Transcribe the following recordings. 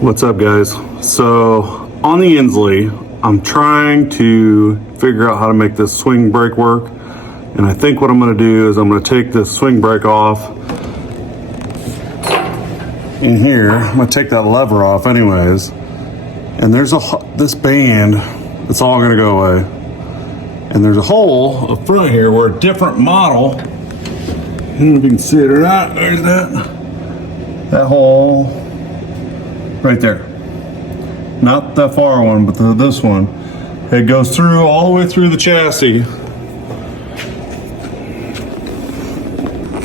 What's up, guys? So on the Insley, I'm trying to figure out how to make this swing brake work. And I think what I'm going to do is I'm going to take this swing brake off in here. I'm going to take that lever off anyways. And there's this band that's all going to go away. And there's a hole up front here where a different model, I don't know if you can see it or not, there's that hole right there. Not that far one, but this one. It goes through all the way through the chassis.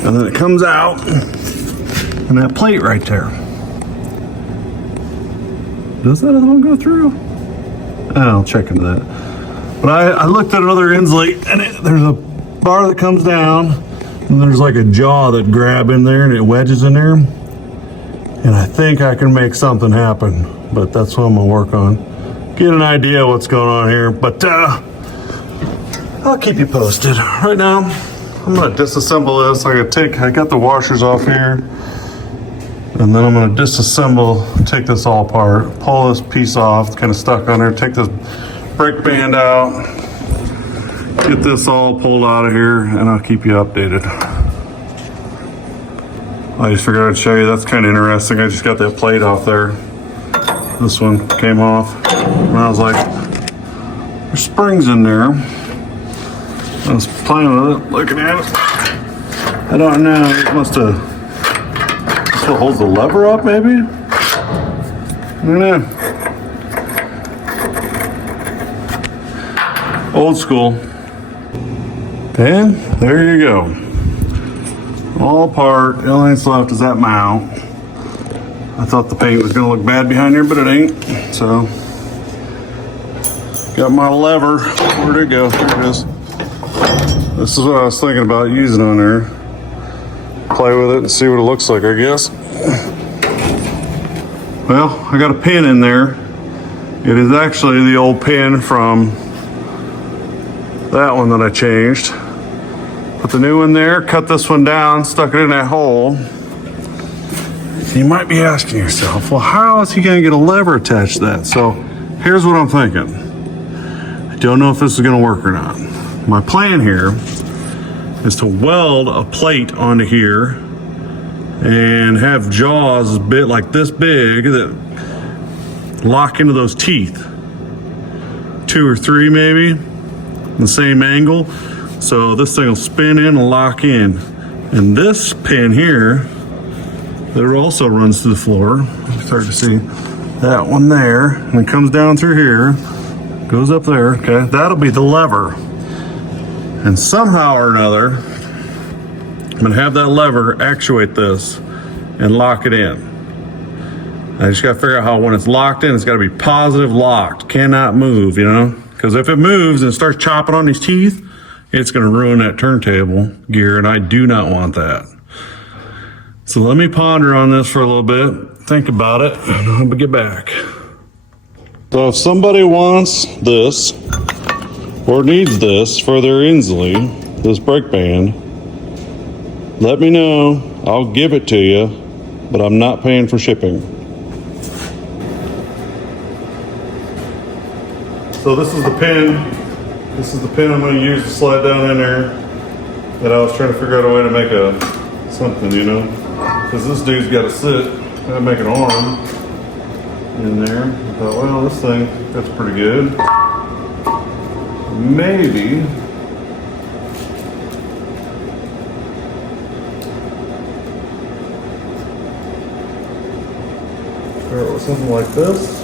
And then it comes out, and that plate right there. Does that other one go through? I'll check into that. But I looked at another Insley, and there's a bar that comes down, and there's like a jaw that grab in there, and it wedges in there. And I think I can make something happen, but that's what I'm gonna work on. Get an idea of what's going on here, but I'll keep you posted. Right now, I'm gonna disassemble this. I got the washers off here, and then I'm gonna disassemble, take this all apart, pull this piece off, it's kind of stuck on there, take this brake band out, get this all pulled out of here, and I'll keep you updated. I just figured I'd show you, that's kind of interesting. I just got that plate off there. This one came off, and I was like, there's springs in there. I was playing with it, looking at it. I don't know, it must have, this what holds the lever up maybe? I don't know. Old school. And there you go. All apart. The only thing left is that mount. I thought the paint was gonna look bad behind here, but it ain't. So, got my lever. Where'd it go? Here it is. This is what I was thinking about using on there. Play with it and see what it looks like, I guess. Well, I got a pin in there. It is actually the old pin from that one that I changed. Put the new one there, cut this one down, stuck it in that hole. You might be asking yourself, well, how is he gonna get a lever attached to that? So here's what I'm thinking. I don't know if this is gonna work or not. My plan here is to weld a plate onto here and have jaws a bit like this big that lock into those teeth. 2 or 3 maybe, the same angle. So this thing will spin in and lock in. And this pin here, that also runs to the floor. You start to see that one there, and it comes down through here, goes up there, okay? That'll be the lever. And somehow or another, I'm gonna have that lever actuate this and lock it in. I just gotta figure out how, when it's locked in, it's gotta be positive locked, cannot move, you know? Because if it moves and starts chopping on these teeth, it's gonna ruin that turntable gear, and I do not want that. So let me ponder on this for a little bit, think about it, and I'll get back. So if somebody wants this, or needs this for their Insley, this brake band, let me know, I'll give it to you, but I'm not paying for shipping. So this is the pin. This is the pin I'm going to use to slide down in there, that I was trying to figure out a way to make something, you know, because this dude's got to sit, got to make an arm in there. I thought, well, this thing, that's pretty good. Maybe start with something like this.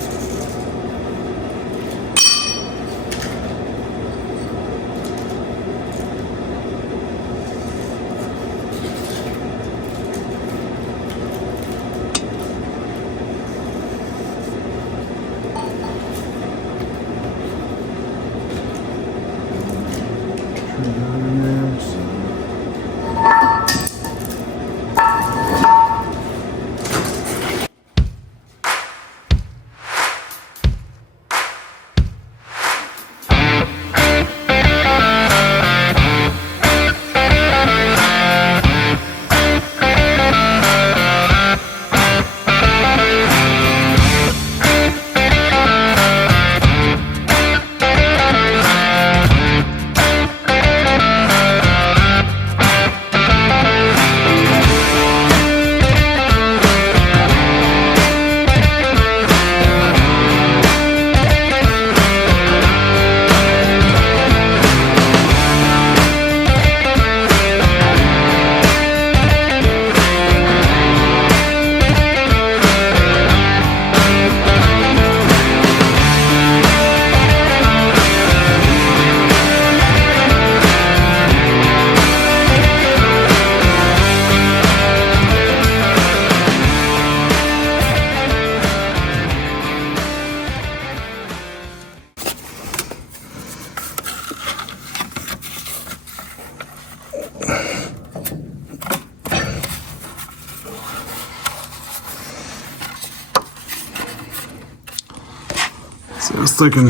So I was thinking,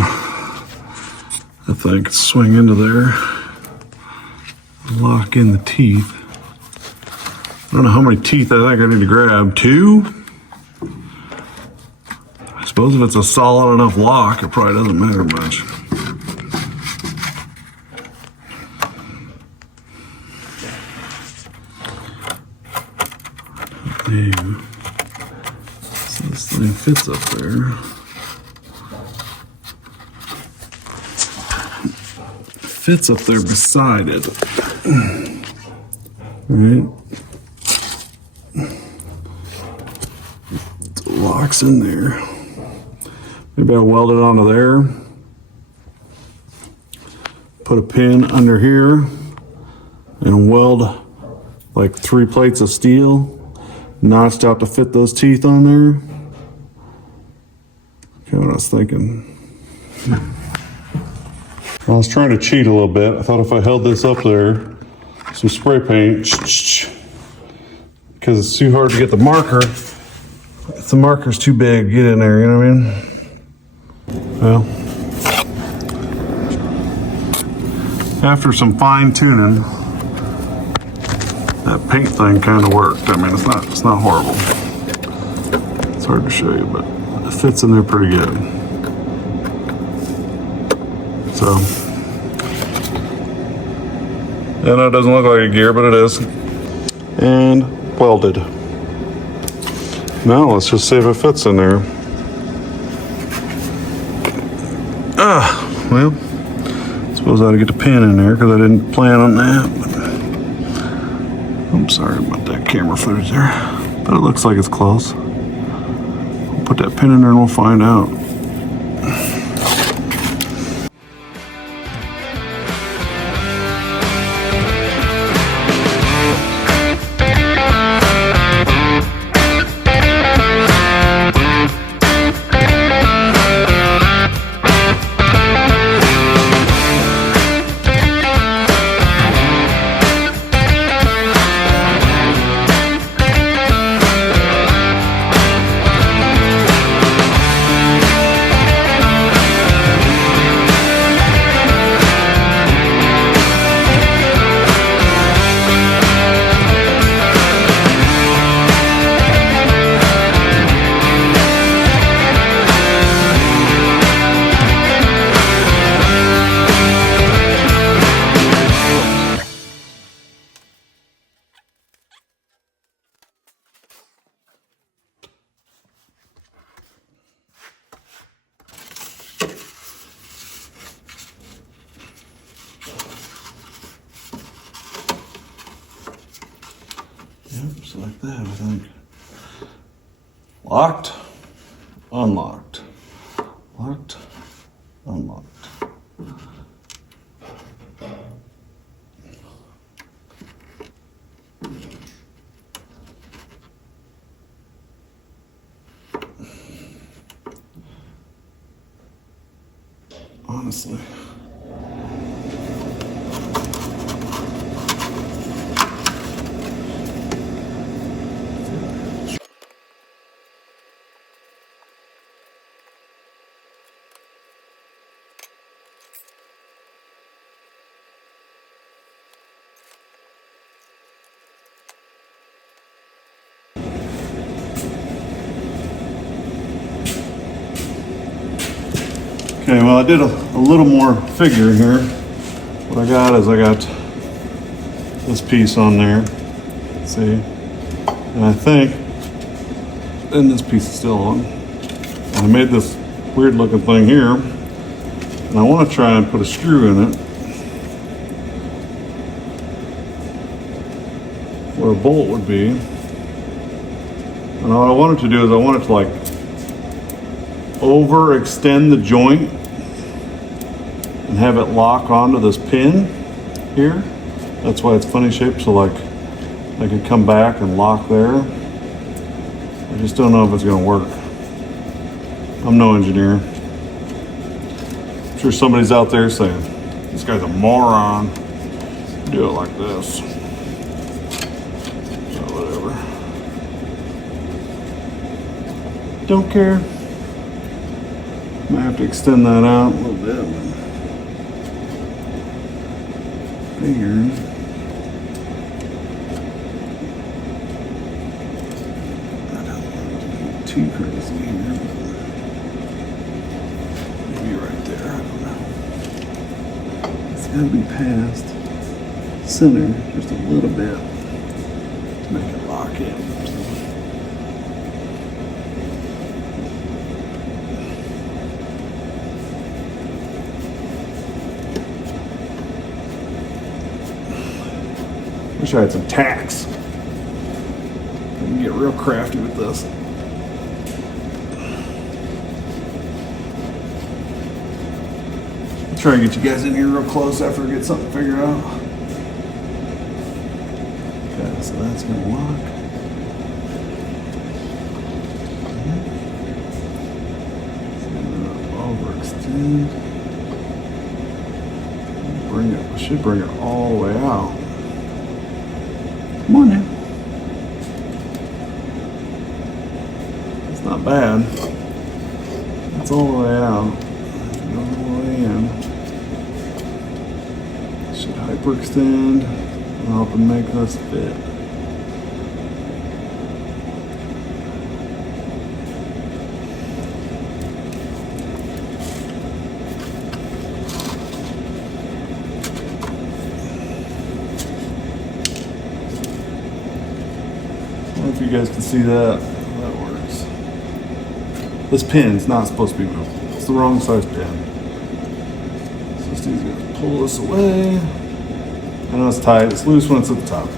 swing into there, lock in the teeth. I don't know how many teeth I think I need to grab. 2? I suppose if it's a solid enough lock, it probably doesn't matter much. There. So this thing fits up there. Fits up there beside it. Right. So it locks in there. Maybe I'll weld it onto there. Put a pin under here and weld like 3 plates of steel notched out to fit those teeth on there. Okay, what I was thinking. I was trying to cheat a little bit. I thought if I held this up there, some spray paint, because it's too hard to get the marker. If the marker's too big, get in there, you know what I mean? Well, after some fine tuning, that paint thing kind of worked. I mean, it's not horrible. It's hard to show you, but it fits in there pretty good. So, yeah, no, it doesn't look like a gear, but it is. And welded. Now let's just see if it fits in there. Well, I suppose I ought to get the pin in there because I didn't plan on that. But I'm sorry about that camera footage there, but it looks like it's close. We'll put that pin in there and we'll find out. Just like that, I think. Locked, unlocked. Locked, unlocked. Honestly. Okay, well I did a little more figuring here. What I got is I got this piece on there, see? And I think, and this piece is still on. And I made this weird looking thing here, and I want to try and put a screw in it where a bolt would be. And what I wanted to do is I wanted to like overextend the joint and have it lock onto this pin here. That's why it's funny shaped, so like I could come back and lock there. I just don't know if it's gonna work. I'm no engineer. I'm sure somebody's out there saying, this guy's a moron. Do it like this. So whatever. Might have to extend that out a little bit. Figure. I don't want to get too crazy here. Maybe right there, I don't know. It's got to be past center just a little bit to make it lock in. Wish I had some tacks. I can get real crafty with this. I'll try and get you guys in here real close after I get something figured out. Okay, so that's gonna lock. Overextend. Bring it. I should bring it all the way out. Come on now. It's not bad. It's all the way out. All the way in. Should hyperextend and help and make this fit. I don't know if you guys can see that. How that works. This pin's not supposed to be moved. It's the wrong size pin. So this dude's gonna pull this away. I know it's tight. It's loose when it's at the top.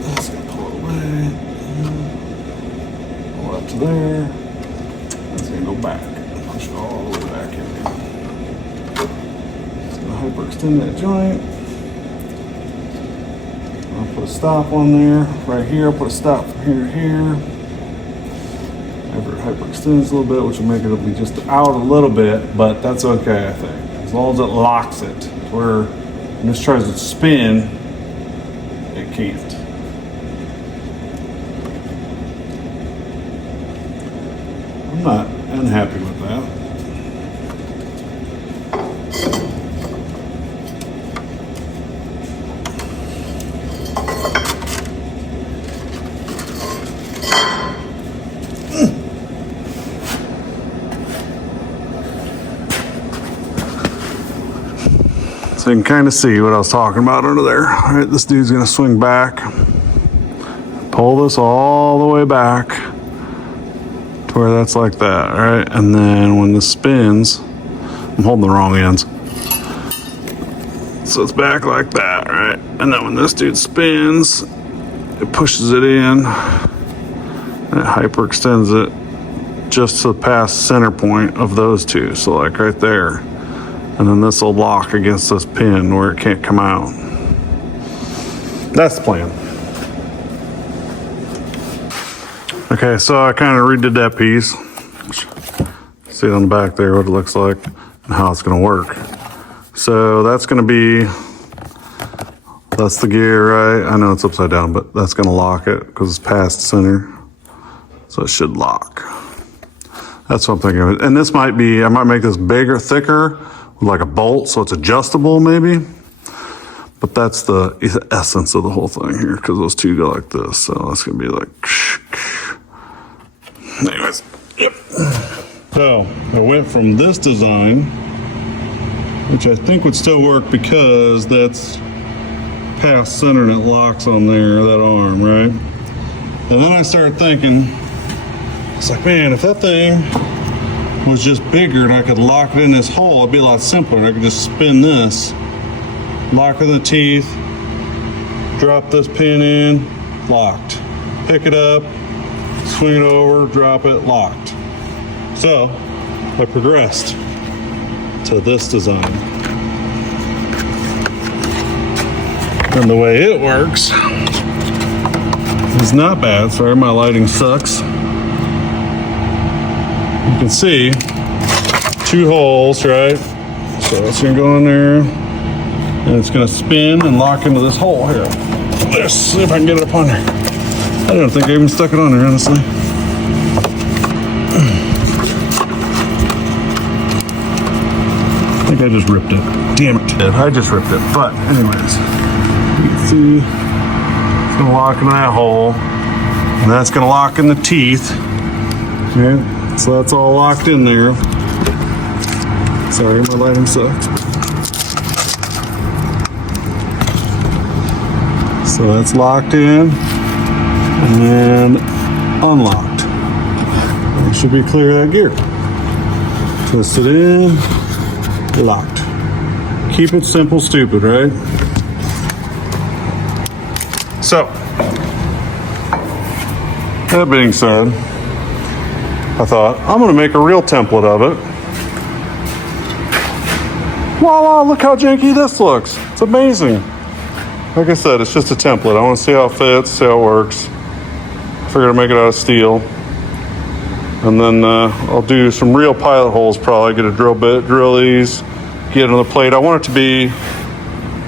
That's gonna pull it away. Pull up to there. That's gonna go back. Push it all the way back in there. It's gonna hyperextend that joint. I'll put a stop on there. Right here, I'll put a stop from here to here. After it hyperextends a little bit, which will make it be just out a little bit, but that's okay, I think. As long as it locks it, where when this tries to spin, it can't. I'm not unhappy with that. So you can kind of see what I was talking about under there. All right, this dude's gonna swing back, pull this all the way back to where that's like that, all right? And then when this spins, I'm holding the wrong ends. So it's back like that, right? And then when this dude spins, it pushes it in and it hyperextends it just to past center point of those two. So like right there. And then this will lock against this pin where it can't come out. That's the plan. Okay, so I kind of redid that piece. See it on the back there, what it looks like and how it's gonna work. So that's gonna be, that's the gear, right? I know it's upside down, but that's gonna lock it because it's past center. So it should lock. That's what I'm thinking of. And this might be, I might make this bigger, thicker, with like a bolt, so it's adjustable maybe. But that's the essence of the whole thing here, because those two go like this. So that's gonna be like, anyways, yep. So I went from this design, which I think would still work because that's past center and it locks on there, that arm, right? And then I started thinking, it's like, man, if that thing was just bigger and I could lock it in this hole, it'd be a lot simpler. I could just spin this, lock in the teeth, drop this pin in, locked. Pick it up, swing it over, drop it, locked. So I progressed to this design. And the way it works is not bad. Sorry, my lighting sucks. You can see 2 holes, right? So it's gonna go in there and it's gonna spin and lock into this hole here. Let's see if I can get it up on there. I don't think I even stuck it on there, honestly. I just ripped it. Damn it. I just ripped it. But anyways, you can see it's gonna lock in that hole. And that's gonna lock in the teeth. Okay, so that's all locked in there. Sorry, my lighting sucks. So that's locked in and unlocked. It should be clear of that gear. Twist it in, locked. Keep it simple, stupid, right? So, that being said, I thought, I'm gonna make a real template of it. Voila, look how janky this looks. It's amazing. Like I said, it's just a template. I want to see how it fits, see how it works. I figured I'd make it out of steel. And then I'll do some real pilot holes probably. Get a drill bit, drill these, get another plate. I want it to be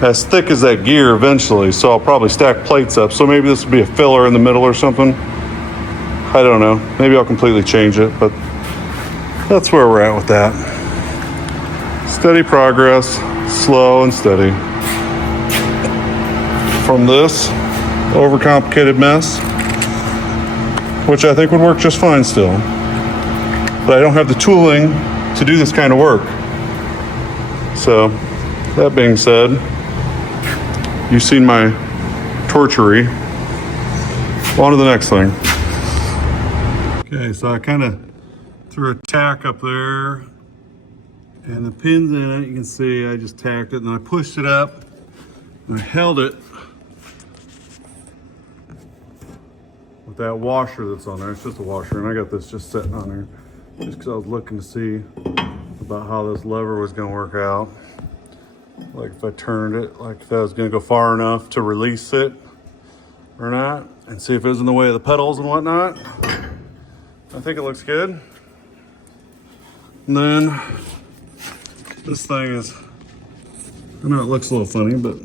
as thick as that gear eventually, so I'll probably stack plates up. So maybe this will be a filler in the middle or something. I don't know. Maybe I'll completely change it, but that's where we're at with that. Steady progress, slow and steady. From this overcomplicated mess, which I think would work just fine still. But I don't have the tooling to do this kind of work. So, that being said, you've seen my tortury. On to the next thing. Okay, so I kind of threw a tack up there, and the pins in it, you can see I just tacked it, and then I pushed it up, and I held it with that washer that's on there. It's just a washer, and I got this just sitting on there just because I was looking to see about how this lever was going to work out. Like if I turned it, like if I was going to go far enough to release it or not, and see if it was in the way of the pedals and whatnot. I think it looks good. And then this thing is, I know it looks a little funny, but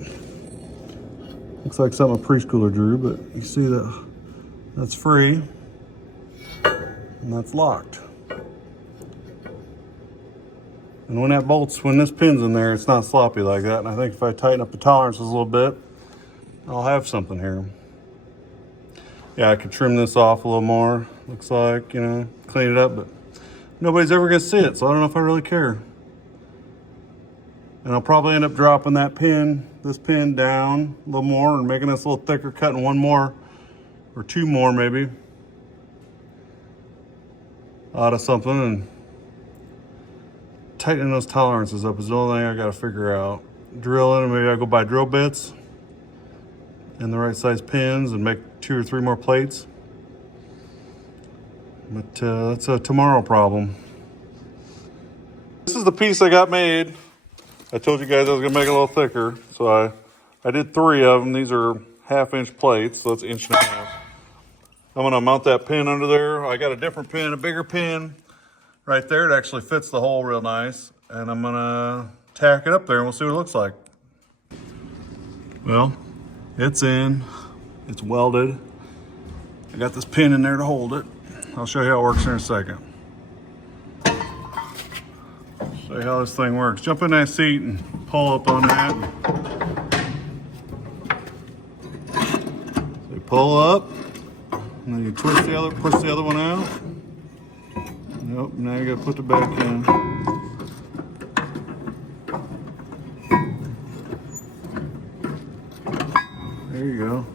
looks like something a preschooler drew, but you see that that's free and that's locked. And when that bolts, when this pin's in there, it's not sloppy like that. And I think if I tighten up the tolerances a little bit, I'll have something here. Yeah, I could trim this off a little more. Looks like, you know, clean it up, but nobody's ever gonna see it, so I don't know if I really care. And I'll probably end up dropping that pin, this pin down a little more and making this a little thicker, cutting one more or two more maybe out of something, and tightening those tolerances up is the only thing I gotta figure out. Drilling, and maybe I go buy drill bits and the right size pins and make 2 or 3 more plates. But that's a tomorrow problem. This is the piece I got made. I told you guys I was gonna make it a little thicker, so I did 3 of them. These are 1/2-inch plates, so that's 1.5 inches. I'm gonna mount that pin under there. I got a different pin, a bigger pin right there. It actually fits the hole real nice. And I'm gonna tack it up there and we'll see what it looks like. Well, it's in, it's welded. I got this pin in there to hold it. I'll show you how it works in a second. Show you how this thing works. Jump in that seat and pull up on that. So you pull up, and then you twist the other, push the other one out. Nope, now you gotta put it back in. There you go.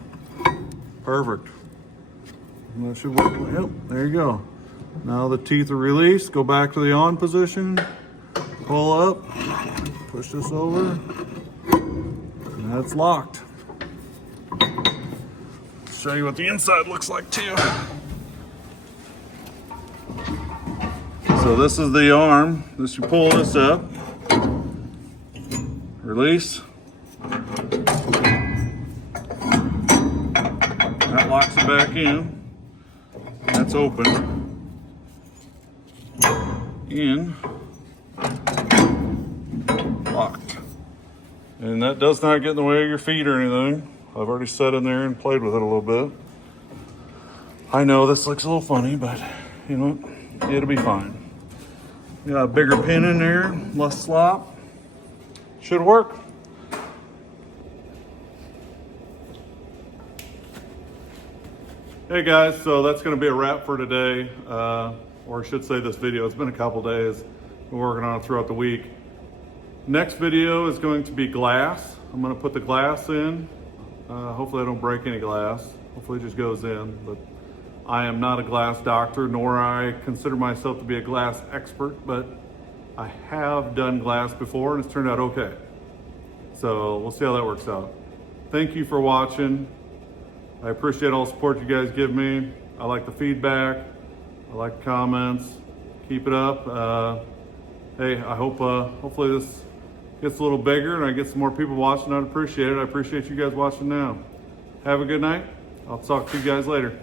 Perfect. And that should work. Yep, there you go. Now the teeth are released. Go back to the on position. Pull up. Push this over. And that's locked. Show you what the inside looks like too. So this is the arm. This, you pull this up. Release. That locks it back in. That's open. In. Locked. And that does not get in the way of your feet or anything. I've already sat in there and played with it a little bit. I know this looks a little funny, but you know, it'll be fine. Got a bigger pin in there, less slop. should work. Hey guys, so that's going to be a wrap for today, or I should say this video. It's been a couple days. Been working on it throughout the week. Next video is going to be glass. I'm going to put the glass in. Hopefully I don't break any glass. Hopefully it just goes in. But I am not a glass doctor, nor I consider myself to be a glass expert, but I have done glass before and it's turned out okay. So we'll see how that works out. Thank you for watching. I appreciate all the support you guys give me. I like the feedback. I like the comments. Keep it up. Hey, I hope hopefully this gets a little bigger and I get some more people watching. I'd appreciate it. I appreciate you guys watching now. Have a good night. I'll talk to you guys later.